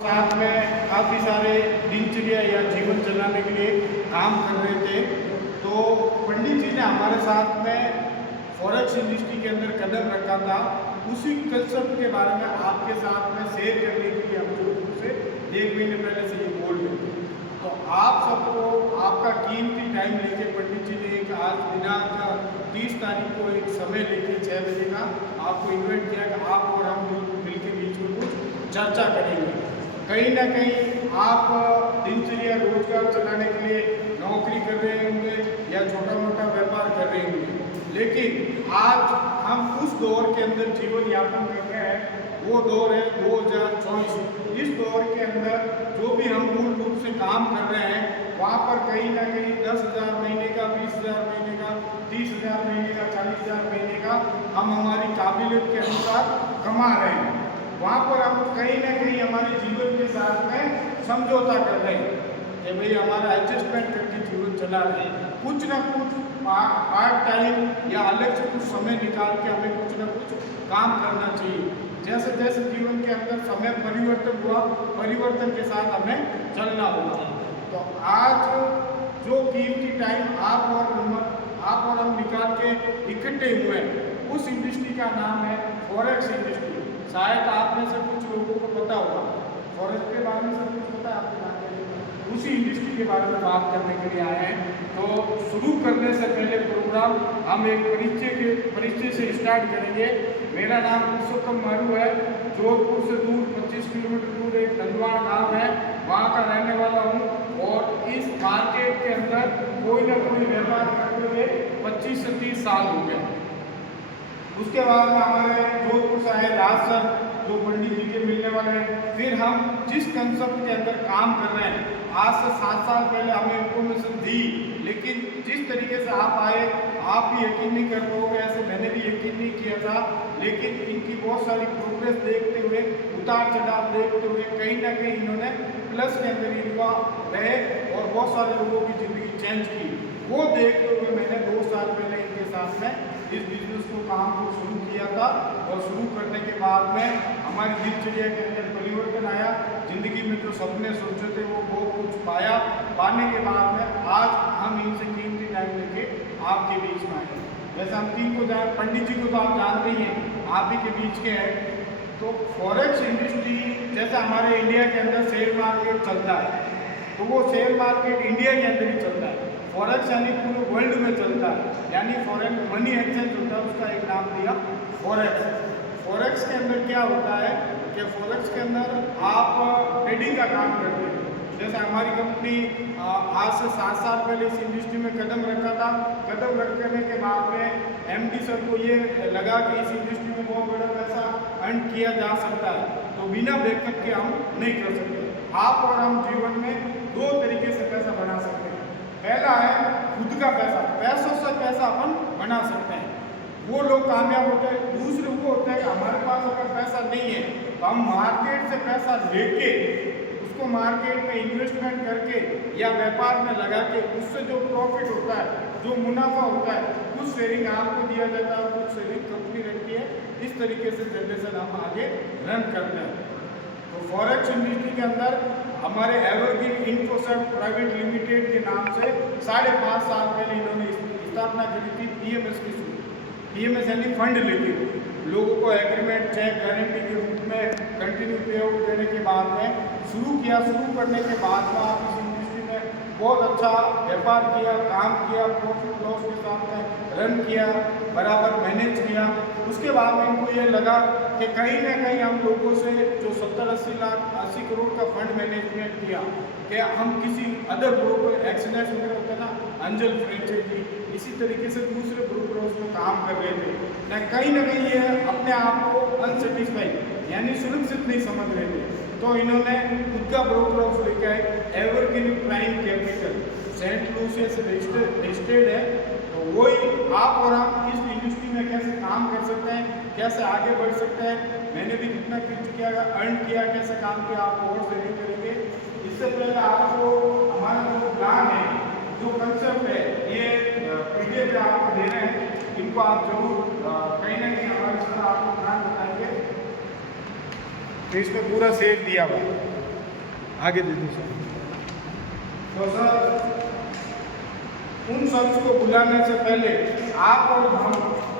साथ में काफ़ी सारे दिनचर्या या जीवन चलाने के लिए काम कर रहे थे। तो पंडित जी ने हमारे साथ में फॉरेक्स इंडस्ट्री के अंदर कदम रखा था। उसी कंसेप्ट के बारे में आपके साथ में शेयर करने के लिए हम लोगों से 1 महीने पहले से ये बोल रहे थे। तो आप सबको आपका कीमती टाइम लेके पंडित जी ने एक आज दिनांक 30 तारीख को एक समय लेके 6 बजे का आपको इन्वाइट किया कि आप और हम मिल के बीच में कुछ चर्चा करेंगे। कहीं ना कहीं आप दिनचर्या रोजगार चलाने के लिए नौकरी कर रहे होंगे या छोटा मोटा व्यापार कर रहे होंगे, लेकिन आज हम उस दौर के अंदर जीवन यापन कर रहे हैं। वो दौर है 2024। इस दौर के अंदर जो भी हम मूल रूप से काम कर रहे हैं वहाँ पर कहीं ना कहीं 10,000 महीने का, 20,000 महीने का, 30,000 महीने का, 40,000 महीने का हम हमारी काबिलियत के अनुसार कमा रहे हैं। वहाँ पर हम कहीं ना कहीं हमारे जीवन के साथ में समझौता कर रहे हैं कि भाई हमारा एडजस्टमेंट करके जीवन चला रहे हैं। कुछ ना कुछ पार्ट टाइम या अलग से कुछ समय निकाल के हमें कुछ ना कुछ काम करना चाहिए। जैसे जैसे जीवन के अंदर समय परिवर्तन हुआ, परिवर्तन के साथ हमें चलना होगा। तो आज जो कीमती टाइम आप और हम निकाल के इकट्ठे हुए हैं, उस इंडस्ट्री का नाम है फॉरेक्स इंडस्ट्री। शायद आप में से कुछ लोगों को पता होगा, फॉरेक्स के बारे में सब कुछ पता है आपके बारे में। उसी इंडस्ट्री के बारे में बात करने के लिए आए हैं। तो शुरू करने से पहले प्रोग्राम हम एक परिचय से स्टार्ट करेंगे। मेरा नाम पुरुषोत्तम मारू है। जोधपुर से दूर 25 किलोमीटर दूर एक नंदवाड़ गांव है, वहाँ का रहने वाला हूँ। और इस मार्केट के अंदर कोई ना कोई व्यापार करते हुए 25 से 30 साल हो गए। उसके बाद में हमारे जोधपुर से आए राज सर, जो पंडित जी के मिलने वाले हैं। फिर हम जिस कंसेप्ट के अंदर काम कर रहे हैं, आज से 7 साल पहले हमें इन्फॉर्मेशन दी, लेकिन जिस तरीके से आप आए, आप भी यकीन नहीं कर पाओगे, ऐसे मैंने भी यकीन नहीं किया था। लेकिन इनकी बहुत सारी प्रोग्रेस देखते हुए, उतार चढ़ाव देखते हुए, कहीं ना कहीं इन्होंने प्लस के अंदर इनका रहे और बहुत सारे लोगों की ज़िंदगी चेंज की। वो देखते हुए मैंने 2 साल पहले इनके साथ में इस बिजनेस को काम को शुरू किया था। और शुरू करने के बाद में हमारी दिनचर्या के अंदर परिवर्तन आया। ज़िंदगी में जो सपने सोचे थे वो बहुत कुछ पाया। पाने के बाद में आज हम इनसे कीमती टाइम लेके आपके बीच में आए। जैसे हम तीन को जाए, पंडित जी को तो आप जानते ही हैं, आप ही के बीच के हैं। तो फॉरेक्स इंडस्ट्री जैसे हमारे इंडिया के अंदर शेयर मार्केट चलता है, तो वो शेयर मार्केट इंडिया के अंदर ही चलता है। फॉरेक्स यानी पूरे वर्ल्ड में चलता है, यानी फॉरेन मनी एक्सचेंज होता है, उसका एक नाम दिया फॉरेक्स। फॉरेक्स के अंदर क्या होता है कि फॉरेक्स के अंदर आप ट्रेडिंग का काम करते हैं। जैसे हमारी कंपनी आज से 7 साल पहले इस इंडस्ट्री में कदम रखा था। कदम रखने के बाद में एमडी सर को ये लगा कि इस इंडस्ट्री में बहुत बड़ा पैसा अर्न किया जा सकता है, तो बिना बैकअप के हम नहीं कर सकते। आप और हम जीवन में 2 तरीके से पैसा बना सकते हैं। पहला है खुद का पैसा, पैसों से पैसा अपन बना सकते हैं, वो लोग कामयाब होते हैं। दूसरे वो होते हैं कि हमारे पास अगर पैसा नहीं है तो हम मार्केट से पैसा लेके उसको मार्केट में इन्वेस्टमेंट करके या व्यापार में लगा के उससे जो प्रॉफिट होता है, जो मुनाफा होता है, कुछ शेयरिंग आपको दिया जाता है, कुछ शेयरिंग कंपनी रखती है। इस तरीके से जनरेशन हम आगे रन करते हैं। तो फॉरेक्स इंडस्ट्री के अंदर हमारे एवरग्रीन इन्फोसेट प्राइवेट लिमिटेड के नाम से 5.5 साल पहले इन्होंने स्थापना करी थी। पीएमएस की पीएमएस यानी फंड लेके लोगों को एग्रीमेंट, चेक, गारंटी के रूप में कंटिन्यू पे आउट देने के बाद में शुरू किया। शुरू करने के बाद में आप इस इंडस्ट्री में बहुत अच्छा व्यापार किया, काम किया, प्रॉफिट लॉस के साथ में रन किया, बराबर मैनेज किया। उसके बाद में इनको ये लगा कि कहीं ना कहीं हम लोगों से जो 70-80 करोड़ का फंड मैनेजमेंट किया, कि हम किसी अदर ब्रोकर, एक्सनेस वगैरह होता है ना, अंजल फ्रेंचाइजी, इसी तरीके से दूसरे ब्रोकर उसमें काम कर रहे थे ना, कहीं ये अपने आप को अनसेटिस्फाइड यानी सुरक्षित नहीं समझ रहे थे। तो इन्होंने खुद का ब्रोकर हाउस लेके आए, evergreen prime capital, Saint Lucia से रजिस्टर्ड है। तो वही आप और हम इस इंडस्ट्री में कैसे काम कर सकते हैं, कैसे आगे बढ़ सकते हैं, मैंने भी कितना खर्च किया, अर्न किया, कैसे काम किया, आपको और शेयरिंग करेंगे। इससे पहले आपको हमारा जो प्लान है, जो कंसेप्ट है, ये पीडीएफ पे आपको दे रहे हैं। इनको आप जरूर कहीं ना कहीं हमारे साथ आपको प्लान बताएंगे। तो इसमें पूरा सेट दिया हुआ है। आगे दे दो सर। तो सर उन शख्स को बुलाने से पहले आप और हम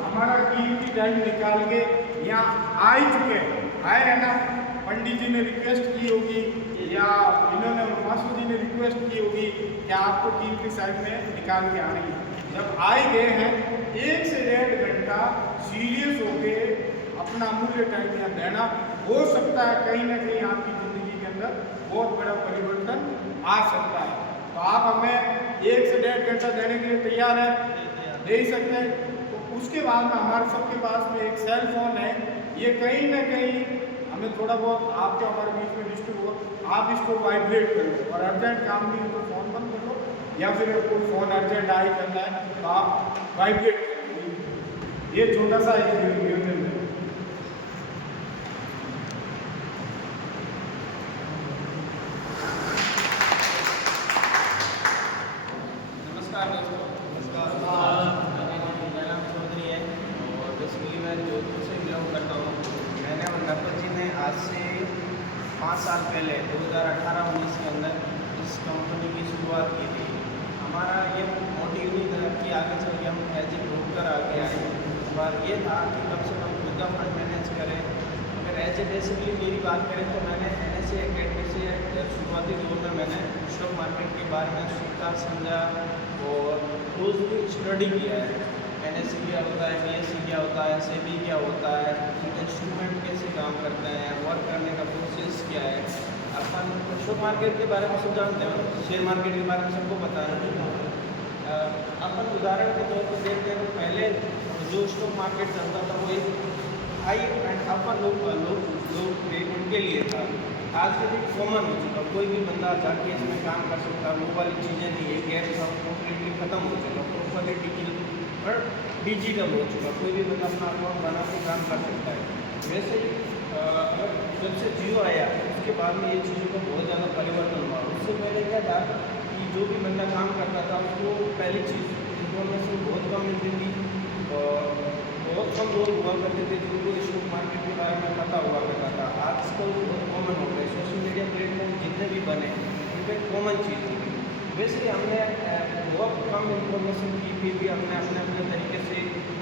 हमारा कीमती टाइम निकाल के यहाँ आ ही चुके हैं, आए हैं ना। पंडित जी ने रिक्वेस्ट की होगी या इन्होंने मासू जी ने रिक्वेस्ट की होगी कि आपको कीमती टाइम में निकाल के आनी है। जब आ ही गए हैं 1 से 1.5 घंटा सीरियस होके अपना अमूल्य टाइम यहाँ देना, हो सकता है कहीं ना कहीं आपकी ज़िंदगी के अंदर बहुत बड़ा परिवर्तन आ सकता है। तो आप हमें 1 से 1.5 घंटा देने के लिए तैयार है, दे ही सकते हैं। तो उसके बाद में हमारे सबके पास में एक सेल फोन है, ये कहीं ना कहीं हमें थोड़ा बहुत आपके हमारे बीच में डिस्टर्ब हो, आप इसको वाइब्रेट करो और अर्जेंट काम नहीं है तो फ़ोन बंद कर लो, या फिर कोई फ़ोन अर्जेंट आ ही करना है तो आप वाइब्रेट करो। ये छोटा सा एक निवेदन है। नमस्कार दोस्तों। मेरा नाम जयराम चौधरी है और बेसिकली मैं जोधपुर से बिलोंग करता हूँ। मैंने और नरपत जी ने आज से 5 साल पहले 2018-19 के अंदर इस कंपनी की शुरुआत की थी। हमारा ये मोटिव नहीं था कि आगे चल के हम एज ए ब्रोकर आगे आए, पर ये था कि कम से कम खुद का फंड मैनेज करें। अगर एज ए बेसिकली मेरी बात करें तो मैंने NSE अकेडमी से शुरुआती दौर में मैंने स्टॉक मार्केट के बारे में सीखा, समझा और क्लोजली स्टडी किया है। NSE क्या होता है, BSE क्या होता है, SEBI क्या होता है, इंस्ट्रूमेंट कैसे काम करते हैं, वर्क करने का प्रोसेस क्या है। अपन स्टॉक मार्केट के बारे में सब जानते हैं, शेयर मार्केट के बारे में सबको पता है। अपन उदाहरण के तौर पर देखते हैं तो पहले जो स्टॉक मार्केट चलता था वो एक हाई एंड अपर लोग उनके लिए था। आज के दिन कॉमन हो चुका, कोई भी बंदा जाके इसमें काम कर सकता, वो वाली चीज़ें नहीं है, गैप सब कम्प्लीटली ख़त्म हो चुका, प्रॉपरली डिजिटल हो चुका, कोई भी बंदा अपना अकाउंट बना के काम कर सकता है। वैसे ही अगर जब से जियो आया उसके बाद में ये चीज़ों का बहुत ज़्यादा परिवर्तन हुआ। उससे पहले क्या था कि जो भी बंदा काम करता था उसको पहली चीज़ इन्फॉर्मेशन बहुत कम मिलती थी और बहुत कम लोग हुआ करते थे जिनको स्टॉक मार्केट के बारे में पता हुआ करता था। आजकल बहुत कॉमन हो गए, सोशल मीडिया प्लेटफॉर्म जितने भी बने उनके कॉमन चीज़ थी। वैसे ही हमने बहुत कम इन्फॉर्मेशन की, फिर भी हमने अपने अपने तरीके से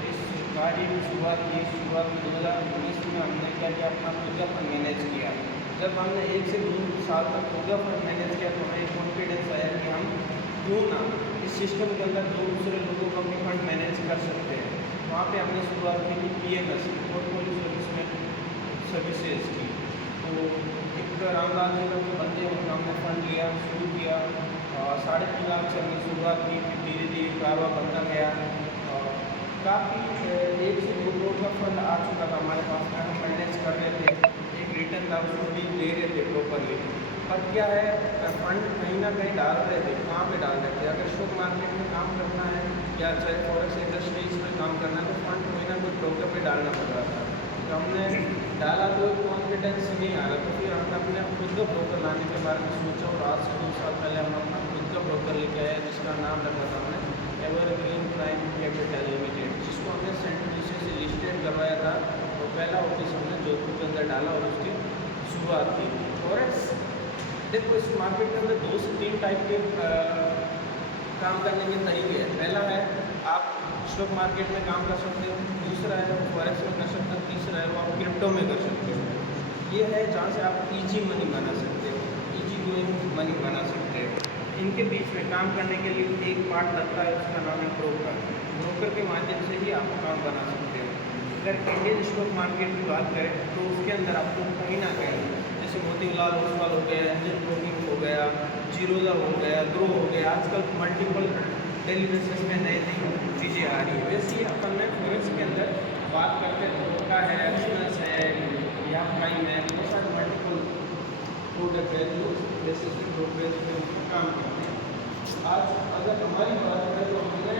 इस गाड़ी की शुरुआत की। शुरुआत 2019 में हमने क्या किया, अपना खुद का फंड मैनेज किया। जब हमने 1 से 2 साल तक खुद का फंड मैनेज किया तो हमें कॉन्फिडेंस आया कि हम क्यों ना इस सिस्टम के अंदर दूसरे लोगों को अपनी फंड मैनेज कर सकते हैं। वहाँ पे हमने शुरुआत की थी PMS पोर्टफोलियो सर्विसेज की। तो एक रामलाल जी का जो बंदे उनका हमने फंड लिया, शुरू किया, 3.5 लाख से हमने शुरुआत की। फिर धीरे धीरे कारोबार बनता गया। काफ़ी 1 से 2 करोड़ का फंड आ चुका था हमारे पास में, हम मैनेज कर रहे थे, एक रिटर्न था उसको भी ले रहे थे प्रॉपरली। पर क्या है, फंड कहीं ना कहीं डाल रहे थे, कहाँ पे डाल रहे थे। अगर स्टॉक मार्केट में काम करना है या चाहे फॉरेक्स इंडस्ट्रीज में काम करना है तो फंड कोई ना कोई ब्रोकर पे डालना पड़ रहा था। तो हमने डाला तो कॉन्फिडेंस नहीं आ रहा, तो फिर हमने अपने खुद का ब्रोकर लाने के बारे में सोचा और आज से 2 साल पहले हम अपना खुद का ब्रोकर लेके आए जिसका नाम रखा था हमने एवरग्रीन प्राइम कैपिटल लिमिटेड, जिसको हमने सेंट्रल यूसी से लिस्टेड करवाया था और पहला ऑफिस हमने जोधपुर के अंदर डाला और उसकी शुरुआत की। फॉरेक्स देखो, इस मार्केट के अंदर 2 से 3 टाइप के काम करने के तरीके हैं। पहला है आप स्टॉक मार्केट में काम कर सकते हो, दूसरा है वो फॉरेक्स में कर सकते हो, तीसरा है वो आप क्रिप्टो में कर सकते हो। ये है जहाँ से आप इजी मनी बना सकते हो, इजी गोइंग मनी बना सकते हो। इनके बीच में काम करने के लिए एक पार्ट लगता है, उसका नाम है ब्रोकर। ब्रोकर के माध्यम से ही आप काम बना सकते हो। अगर इंडियन स्टॉक मार्केट की बात करें तो उसके अंदर आपको कहीं ना कहीं जैसे मोतीलाल ओसवाल हो गया, एंजल ब्रोकिंग हो गया, जीरोधा हो गया, ग्रो हो गया, आजकल मल्टीपल डेली बेसिस में नई नई चीज़ें आ रही है। वैसे ही अपन में फॉरेक्स के अंदर बात करते हैं तो का है, एक्सप्रेस है या प्राइम है, बहुत सारे मल्टीपल प्रोडक्ट है जो बेसिस पे ब्रोकरेज में काम करते हैं। आज अगर हमारी बात करें तो हमने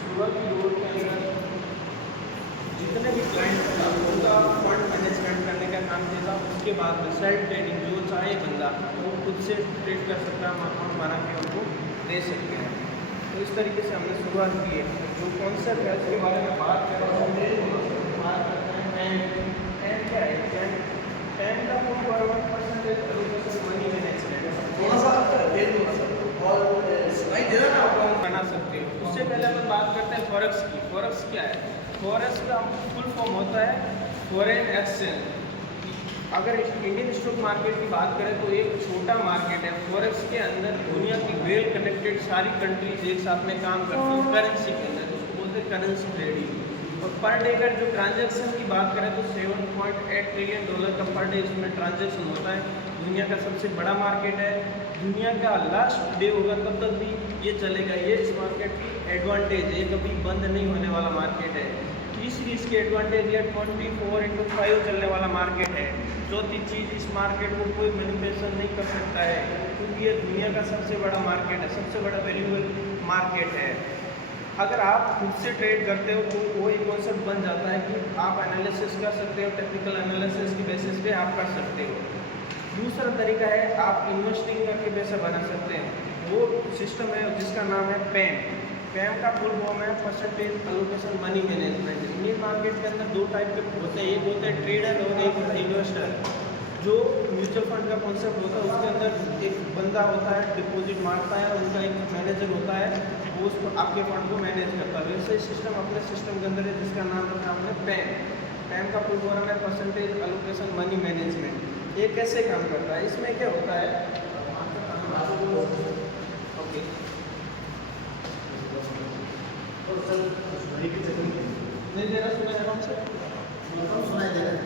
शुरुआती दौर के अंदर जितने भी क्लाइंट था उनका फंड मैनेजमेंट करने का काम किया था। उसके बाद में सेल्फ ट्रेडिंग, जो चाहे बंदा वो खुद से ट्रेड कर सकता है, हम अकाउंट बना के उनको दे सकते हैं। तो इस तरीके से हमने शुरुआत की है। जो कॉन्सेप्ट है उसके बारे में बात कर रहा हूँ, बात करते हैं टेन क्या है। टेन का 1% एलोकेशन मनी मैनेजमेंट। फॉरेक्स की। फॉरेक्स क्या है? फॉरेक्स का फुल फॉर्म होता है फॉरेन एक्सचेंज। अगर इंडियन स्टॉक मार्केट की बात करें तो एक छोटा मार्केट है। फॉरेक्स के अंदर दुनिया की वेल कनेक्टेड सारी कंट्रीज एक साथ में काम करती हैं करेंसी के अंदर, उसको बोलते हैं करेंसी ट्रेडिंग। और पर डे का जो ट्रांजैक्शन की बात करें तो $7.8 ट्रिलियन का पर डे इसमें ट्रांजैक्शन होता है। दुनिया का सबसे बड़ा मार्केट है। दुनिया का लास्ट डे होगा तब तक भी ये चलेगा। ये इस मार्केट की एडवांटेज है, ये कभी बंद नहीं होने वाला मार्केट है। तीसरी इसकी एडवांटेज ये 24/5 चलने वाला मार्केट है। चौथी चीज़, इस मार्केट को कोई मैनिपुलेशन नहीं कर सकता है क्योंकि ये दुनिया का सबसे बड़ा मार्केट है, सबसे बड़ा वैल्यूएबल मार्केट है। अगर आप खुद से ट्रेड करते हो तो वही कॉन्सेप्ट बन जाता है कि आप एनालिसिस कर सकते हो, टेक्निकल एनालिसिस की बेसिस पे आप कर सकते हो। दूसरा तरीका है आप इन्वेस्टिंग करके पैसा बना सकते हैं। वो सिस्टम है जिसका नाम है पैम। पैम का फुल फॉर्म है percentage allocation money management. Indian market के अंदर दो टाइप के होते हैं, एक होते हैं ट्रेडर और एक होता है इन्वेस्टर। जो म्यूचुअल फंड का कॉन्सेप्ट होता है उसके अंदर एक बंदा होता है, डिपॉजिट मारता है, उनका एक मैनेजर होता है, वो उस आपके फंड को मैनेज करता है। वैसे सिस्टम अपने सिस्टम के अंदर है जिसका नाम रखा हमने पैम। पैम का फुल फॉर्म है परसेंटेज एलोकेशन मनी मैनेजमेंट। ये कैसे काम करता है? इसमें क्या होता है, ओके नहीं दे रहा, सुना है हमसे,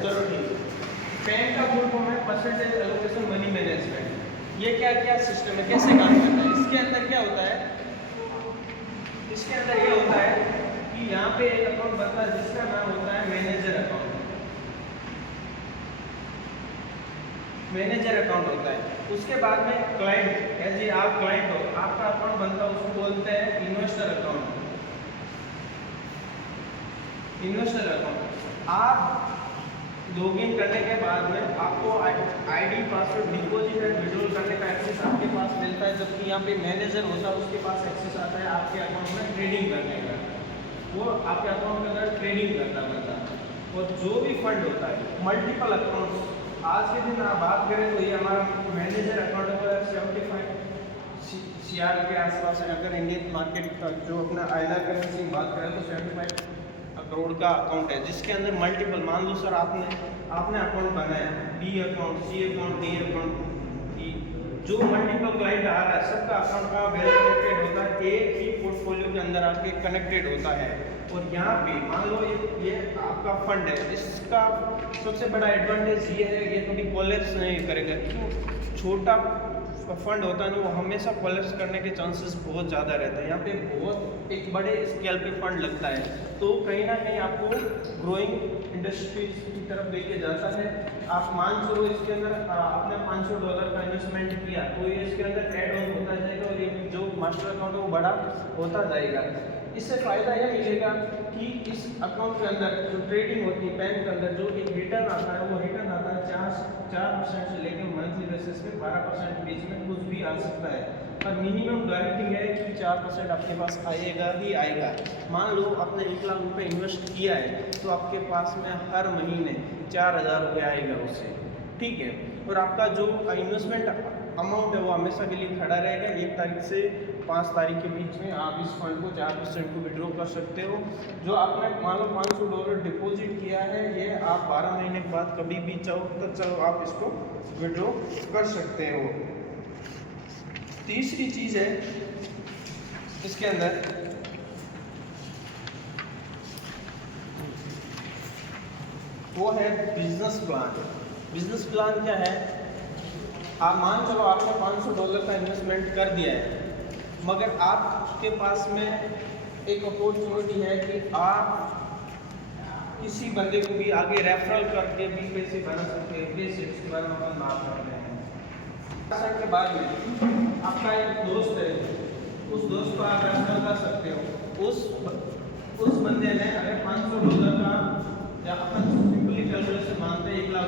चलो ठीक है। पैम का फुल फॉर्म है परसेंटेज एलोकेशन मनी मैनेजमेंट। ये क्या क्या सिस्टम है, कैसे काम करता है? इसके अंदर क्या होता है, इसके अंदर ये होता है कि यहाँ पे एक अकाउंट बनता है जिसका नाम होता है मैनेजर अकाउंट। मैनेजर अकाउंट होता है। उसके बाद में क्लाइंट, ऐसे आप क्लाइंट हो, आपका अकाउंट बनता है, उसको बोलते हैं इन्वेस्टर अकाउंट। इन्वेस्टर अकाउंट आप लॉगिन करने के बाद में आपको ID password deposit and withdrawal करने का एक्सेस आपके पास मिलता है। जबकि यहाँ पे मैनेजर होता है उसके पास एक्सेस आता है आपके अकाउंट में ट्रेडिंग करने का, वो आपके अकाउंट के अंदर ट्रेडिंग करता बनता है। और जो भी फंड होता है मल्टीपल अकाउंट्स, आज के दिन आप बात करें तो ये हमारा मैनेजर अकाउंट होगा 75 CR के आसपास है। अगर इंडियन मार्केट का जो अपना आईएनआर करेंसी की बात करें तो 75 करोड़ का अकाउंट है जिसके अंदर मल्टीपल, मान लो सर आपने अकाउंट बनाया, B account, C account, D account, जो मल्टीपल क्लाइंट आ रहा है सबका अकाउंट का वेल कनेक्टेड होता है, एक ही पोर्टफोलियो के अंदर आके कनेक्टेड होता है। और यहाँ पे मान लो ये आपका फंड है, इसका सबसे बड़ा एडवांटेज ये है ये कभी कोलैप्स नहीं करेगा। क्यों? छोटा फंड होता है ना, वो हमेशा कोलैप्स करने के चांसेस बहुत ज़्यादा रहते हैं। यहाँ पे बहुत एक बड़े स्केल पे फंड लगता है, तो कहीं ना कहीं आपको ग्रोइंग इंडस्ट्रीज की तरफ लेके जाता है। आप मान चलो इसके अंदर आपने $500 का इन्वेस्टमेंट किया तो ये इसके अंदर ऐड ऑन होता जाएगा और ये जो मास्टर अकाउंट है वो बड़ा होता जाएगा। इससे फ़ायदा यह मिलेगा कि इस अकाउंट के अंदर जो ट्रेडिंग होती है बैंक के अंदर जो एक रिटर्न आता है वो रिटर्न आता है 4% से लेकर मंथली बेसिस पे 12% बीच में कुछ भी आ सकता है। पर मिनिमम गारंटी है कि 4% आपके पास आएगा ही आएगा। मान लो आपने 1 लाख रुपए इन्वेस्ट किया है तो आपके पास में हर महीने 4,000 रुपये आएगा उससे, ठीक है। और आपका जो इन्वेस्टमेंट अमाउंट है वो हमेशा के लिए खड़ा रहेगा। 1 तारीख से 5 तारीख के बीच में आप इस फंड को 4% को विड्रॉ कर सकते हो। जो आपने मान लो $500 डिपॉजिट किया है ये आप 12 महीने के बाद कभी भी चलो आप इसको विड्रॉ कर सकते हो। तीसरी चीज़ है इसके अंदर वो है बिजनेस प्लान। बिजनेस प्लान क्या है? आप मान चलो आपने $500 का इन्वेस्टमेंट कर दिया है, मगर आपके पास में एक अपॉर्चुनिटी है कि आप किसी बंदे को भी आगे रेफरल करके भी पैसे बना सकते हैं। पैसे इसके बारे में अपन बात कर रहे हैं। के बाद में आपका एक दोस्त है, उस दोस्त को आप रेफरल कर सकते हो। उस बंदे ने अगर $500 का या अपन सिंपली कैलकुलेशन मानते हैं 1 लाख